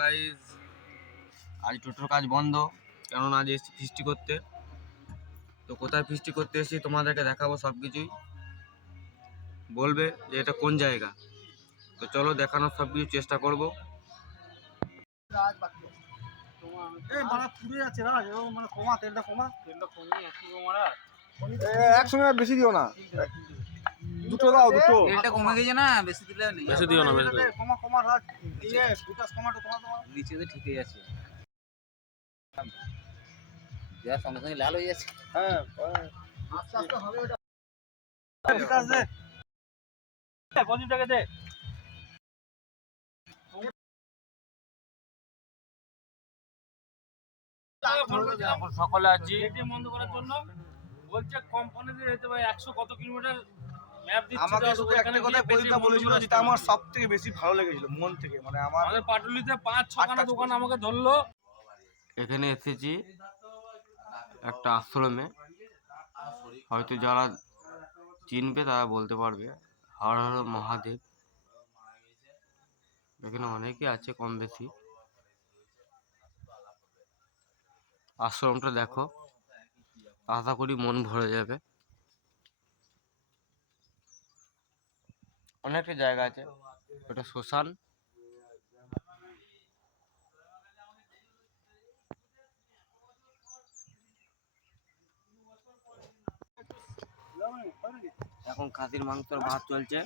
Guys, আজ টোটোর কাজ বন্ধ, কেননা আজ এসেছি ফিস্টি করতে। তো কোথায় ফিস্টি করতে এসেছি তোমাদেরকে দেখাবো সব কিছুই, বলবে যে এটা কোন জায়গা। তো চলো দেখানোর সব কিছু চেষ্টা করবো। একসঙ্গে বেশি দিও না, দুটো দাও, দুটো তেলটা কমে গেছে না, বেশি দিলে নেই, বেশি দিও না, বেশি দিও কমা কমা রাখ, বিকাশ কমা তো কমা কমা নিচেতে ঠিকই আছে, দেওয়ার সঙ্গে সঙ্গে লাল হয়ে যাচ্ছে। হ্যাঁ আস্তে আস্তে হবে ওটা। বিকাশ দে, প্রদীপটাকে দে। এখন সকালে আছি, বন্ধ করার জন্য বলছে কোম্পানিতে যেতে ভাই 100 কত কিলোমিটার ম্যাপ দিচ্ছে। আমাকে শুধু একটা কথা প্রদীপটা বলেছিল, যেটা আমার সবথেকে বেশি ভালো লেগেছিল মন থেকে, মানে আমাদের পাটুলিতে 5-6খানা দোকান আমাকে ধরলো। এখানে এসেছি একটা আশ্রমে, হয়তো যারা চিনবে তারা বলতে পারবে, হর হর মহাদেব। এখানে অনেকে আছে কম বেশি। আশ্রমটা দেখো, আশা করি মন ভরে যাবে। অনেকটা জায়গা আছে, ওটা শ্মশান। এখন খাসির মাংসের ভাত চলছে।